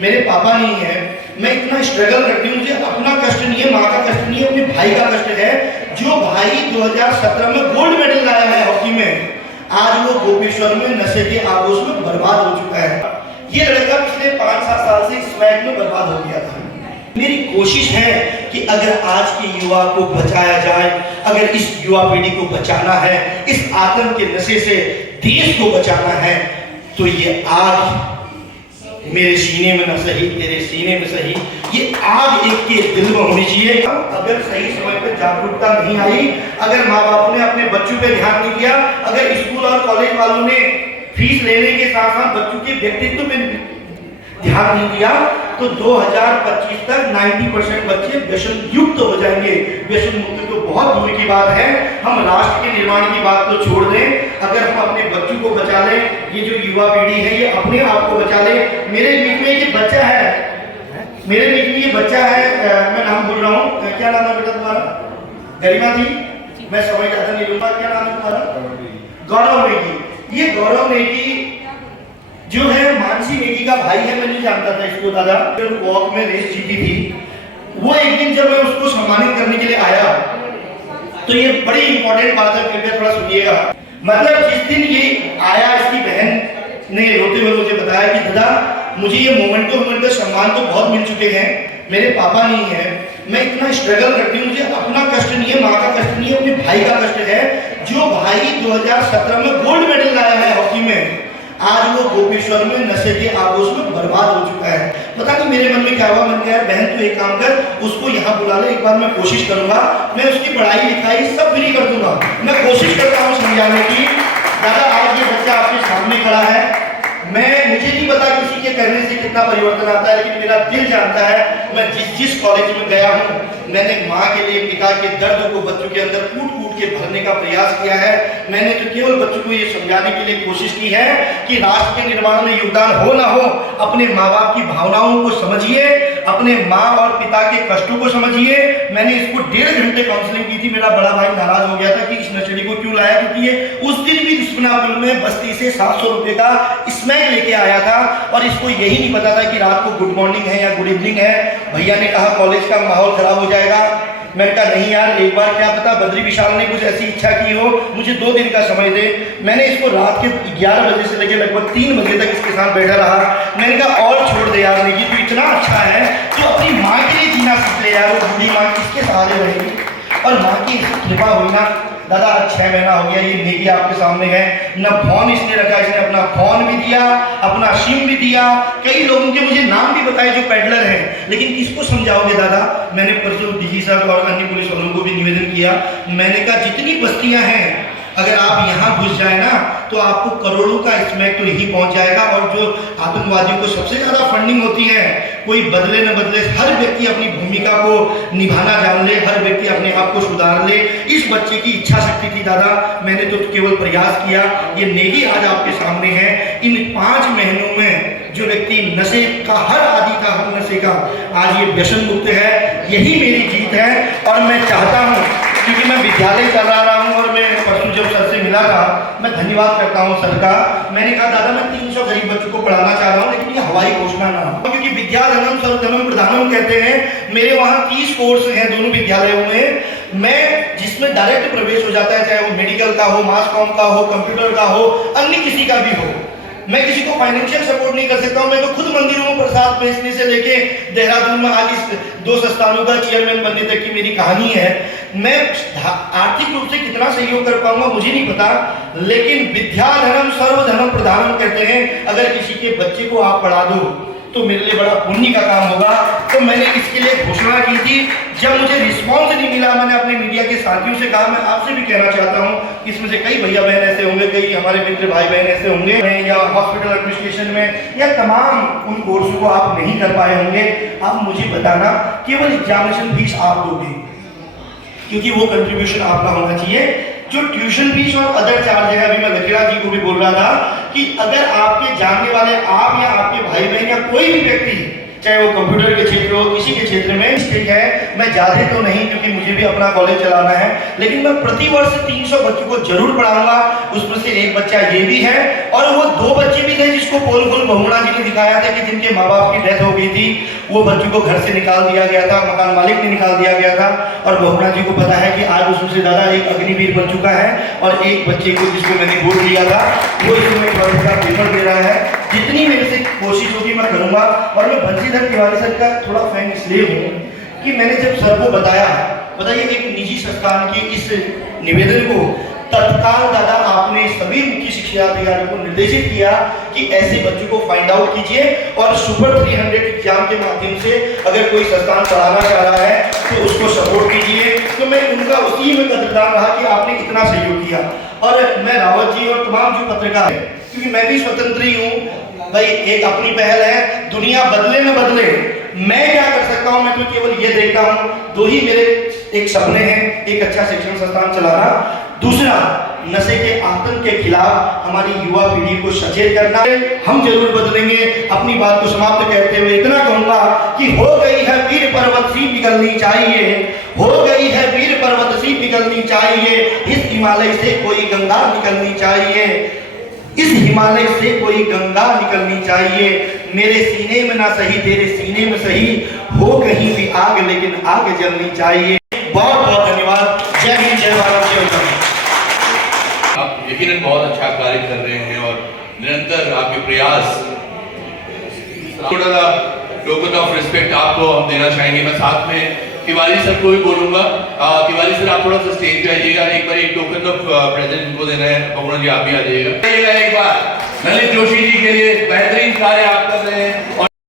मेरे पापा नहीं है, मैं इतना स्ट्रगल करती हूँ, मुझे अपना कष्ट नहीं है, माँ का कष्ट नहीं है, अपने भाई का कष्ट है। जो भाई 2017 में गोल्ड मेडल लाया है हॉकी में, आज वो गोपेश्वर में नशे के आगोश में बर्बाद हो चुका है। ये लड़का पिछले 5-7 साल से स्वैग में बर्बाद हो गया था। मेरी कोशिश है कि अगर आज के युवा को बचाया जाए, अगर इस युवा पीढ़ी को बचाना है, इस आतंक के नशे से देश को बचाना है, तो ये आग मेरे सीने में न सही, तेरे सीने में सही, ये आग एक के दिल में होनी चाहिए। अगर सही समय पर जागरूकता नहीं आई, अगर माँ बाप ने अपने बच्चों पे ध्यान नहीं दिया, अगर स्कूल और कॉलेज वालों ने फीस लेने के साथ साथ बच्चों के व्यक्तित्व पे ध्यान नहीं दिया, तो 2025 तक 90% बच्चे व्यसन युक्त हो जाएंगे। व्यसन मुक्त तो बहुत दूर की बात है, हम राष्ट्र के निर्माण की बात तो छोड़ दें। अगर हम अपने बच्चों को बचा लें, ये जो युवा पीढ़ी है ये अपने आप को बचा ले। मेरे बीच में ये बच्चा है, मेरे बीच में ये बच्चा है, मैं नाम बोल रहा हूँ, क्या नाम है बेटा तुम्हारा? गरिमा जी, मैं समय ज्यादा नहीं लूंगा, क्या नाम है तुम्हारा? गौरव नेगी। ये गौरव नेगी जो है मानसी नेगी का भाई है। मैं नहीं जानता था इसको दादा, वॉक में रेस जीती थी वो। एक दिन जब मैं उसको सम्मानित करने के लिए आया, तो ये बड़ी इंपॉर्टेंट बात है, कृपया थोड़ा सुनिएगा। मतलब जिस दिन ये आया, इसकी बहन ने रोते हुए मुझे बताया कि दादा मुझे ये मोमेंटो सम्मान तो बहुत मिल चुके हैं, मेरे पापा नहीं है, मैं इतना स्ट्रगल करती हूँ, मुझे अपना कष्ट नहीं है, माँ का कष्ट नहीं है, अपने भाई का कष्ट है। जो भाई 2017 में गोल्ड मेडल लाया है हॉकी में, आज वो गोपेश्वर में नशे के आगोश में बर्बाद हो चुका है। पता नहीं मेरे मन में क्या हुआ, मन कहा बहन तू एक काम कर, उसको यहाँ बुला ले, एक बार मैं कोशिश करूंगा, मैं उसकी पढ़ाई लिखाई सब फ्री कर दूंगा। मैं कोशिश करता हूँ समझाने की। दादा आज ये बच्चा आपके सामने खड़ा है, मुझे नहीं पता किसी के करने से कितना परिवर्तन आता है, लेकिन मेरा दिल जानता है। मैं जिस कॉलेज में गया हूँ, मैंने माँ के लिए पिता के दर्द को बच्चों के अंदर कूट के भरने का प्रयास किया है। मैंने तो केवल बच्चों को ये समझाने के लिए कोशिश की है कि राष्ट्र के निर्माण में योगदान हो ना हो, अपने माँ बाप की भावनाओं को समझिए, अपने माँ और पिता के कष्टों को समझिए। मैंने इसको 1.5 घंटे काउंसलिंग की थी। मेरा बड़ा भाई नाराज हो गया था कि इस नशेड़ी को क्यों लाया, क्योंकि ये उस दिन भी रिस्पनापुर में बस्ती से 700 रुपए का स्मैक लेके आया था और इसको यही नहीं पता था कि रात को गुड मॉर्निंग है या गुड इवनिंग है। भैया ने कहा कॉलेज का माहौल खराब हो जाएगा। मैंने कहा नहीं यार, एक बार क्या पता बद्री विशाल ने कुछ ऐसी इच्छा की हो, मुझे 2 दिन का समय दे। मैंने इसको रात के 11 बजे से लेकर लगभग 3 बजे तक इसके साथ बैठा रहा। मैंने कहा और छोड़ दे यार नेगी, तू इतना अच्छा है, तो अपनी माँ के लिए जीना सीख ले यार। वो बूढ़ी माँ किसके सहारे रहेगी, और माँ की कृपा हुई ना दादा। आज 6 महीना हो गया, ये नेगी आपके सामने है। न फोन इसने रखा, इसने अपना फोन भी दिया, अपना सिम भी दिया। कई लोगों के मुझे नाम भी बताए जो पेडलर हैं, लेकिन किसको समझाओगे दादा। मैंने परसों डीजी साहब और अन्य पुलिस वालों को भी निवेदन किया। मैंने कहा जितनी बस्तियां हैं, अगर आप यहाँ घुस जाए ना तो आपको करोड़ों का स्मैक तो यही पहुंच जाएगा। और जो आतंकवादियों को सबसे ज्यादा फंडिंग होती है, कोई बदले न बदले, हर व्यक्ति अपनी भूमिका को निभाना जान ले, हर व्यक्ति अपने आप को सुधार ले। इस बच्चे की इच्छा शक्ति थी दादा, मैंने तो केवल प्रयास किया। ये नेगी आज आपके सामने है। इन 5 महीनों में जो व्यक्ति नशे का हर आदि था, हर नशे का, आज ये व्यसन मुक्त है। यही मेरी जीत है। और मैं चाहता हूँ, क्योंकि मैं विद्यालय चला रहा हूँ और मैं परसों जब सर से मिला था, मैं धन्यवाद करता हूँ सर का। मैंने कहा दादा मैं 300 गरीब बच्चों को पढ़ाना चाह रहा हूँ, लेकिन ये हवाई घोषणा ना हो, क्योंकि विद्याधनम सर्वधनम प्रधानम कहते हैं। मेरे वहाँ 30 कोर्स हैं दोनों विद्यालयों में, मैं जिसमें डायरेक्ट प्रवेश हो जाता है, चाहे वो मेडिकल का हो, मास कॉम का हो, कंप्यूटर का हो, अन्य किसी का भी हो। मैं किसी को फाइनेंशियल सपोर्ट नहीं कर सकता हूं। मैं तो खुद मंदिरों में प्रसाद बेचने से लेके देहरादून में आज इस 2 संस्थानों का चेयरमैन बनने तक की मेरी कहानी है। मैं आर्थिक रूप से कितना सहयोग कर पाऊंगा मुझे नहीं पता, लेकिन विद्याधनम सर्वधनम प्रधानम कहते हैं। अगर किसी के बच्चे को आप पढ़ा दो तो मेरे लिए बड़ा पुण्य का काम होगा। तो मैंने इसके लिए घोषणा की थी। जब मुझे रिस्पॉन्स नहीं मिला, मैंने अपने मीडिया के साथियों से कहा, मैं आपसे भी कहना चाहता हूँ, इसमें से कई भैया बहन ऐसे होंगे, कई हमारे मित्र भाई बहन ऐसे होंगे, या हॉस्पिटल एडमिनिस्ट्रेशन में या तमाम उन कोर्सों को आप नहीं कर पाए होंगे। आप मुझे बताना, केवल एग्जामिनेशन फीस आप दोगे, क्योंकि वो कंट्रीब्यूशन आपका होना चाहिए। जो ट्यूशन फीस और अदर चार्ज है, अभी मैं लकीरा जी को भी बोल रहा था कि अगर आपके जानने वाले, आप या आपके भाई बहन या कोई भी व्यक्ति चाहे वो कंप्यूटर के क्षेत्र हो, किसी के क्षेत्र में ठीक है। मैं ज़्यादा तो नहीं, क्योंकि मुझे भी अपना कॉलेज चलाना है, लेकिन मैं प्रति वर्ष 300 बच्चों को जरूर पढ़ाऊंगा। उसमें से एक बच्चा ये भी है, और वो 2 बच्चे भी थे जिसको पोल खोल बहुगुणा जी ने दिखाया था कि जिनके माँ बाप की डेथ हो गई थी। वो बच्चों को घर से निकाल दिया गया था, मकान मालिक ने निकाल दिया गया था, और बहुगुणा जी को पता है कि आज उससे दादा एक अग्निवीर बन चुका है, और एक बच्चे को जिसको मैंने गोद लिया था वो इस समय कॉलेज का पेपर दे रहा है। जितनी मेरे से कोशिश होगी मैं करूंगा। और मैं बंशीधर तिवारी सर का थोड़ा फैन इसलिए हूँ कि मैंने जब सर को बताइए एक निजी संस्थान की इस निवेदन को तत्काल दादा आपने सभी मुख्य शिक्षा अधिकारियों को निर्देशित किया कि ऐसे बच्चों को फाइंड आउट कीजिए, और सुपर 300 एग्जाम के माध्यम से अगर कोई संस्थान पढ़ाना चाह रहा है तो उसको सपोर्ट कीजिए। तो मैं उनका उसी में कदरदान रहा कि आपने इतना सहयोग किया। और मैं रावत जी और तमाम जो पत्रकार है, क्योंकि मैं भी स्वतंत्र ही हूँ भाई, एक अपनी पहल है, दुनिया बदले न बदले, मैं क्या कर सकता हूँ? मैं तो केवल ये देखता हूँ, 2 ही मेरे एक सपने हैं, एक अच्छा शिक्षण संस्थान चलाना, दूसरा नशे के आतंक के खिलाफ हमारी युवा पीढ़ी को सचेत करना है। हम जरूर बदलेंगे। अपनी बात को समाप्त करते हुए इतना कहूंगा कि हो गई है वीर पर्वत सी पिघलनी चाहिए, हो गई है वीर पर्वत सी पिघलनी चाहिए, इस हिमालय से कोई गंगा निकलनी चाहिए, इस हिमालय से कोई गंगा निकलनी चाहिए। मेरे सीने में ना सही तेरे सीने में सही, हो कहीं भी आग लेकिन आग जलनी चाहिए। बहुत बहुत धन्यवाद। जय हिंद, जय भारत, जय उत्तराखंड। आप यकीनन बहुत अच्छा कार्य कर रहे हैं और निरंतर आपके प्रयास, थोड़ा सा टोकन ऑफ रिस्पेक्ट आपको हम देना चाहेंगे। मैं साथ में तिवारी सर को भी बोलूंगा। तिवारी सर आप थोड़ा सा स्टेज पे आइएगा, एक बार एक टोकन ऑफ प्रेजेंट उनको देना है। बहुगुणा जी आप भी आ जाइएगा। एक बार ललित जोशी जी के लिए बेहतरीन कार्य आप कर रहे हैं।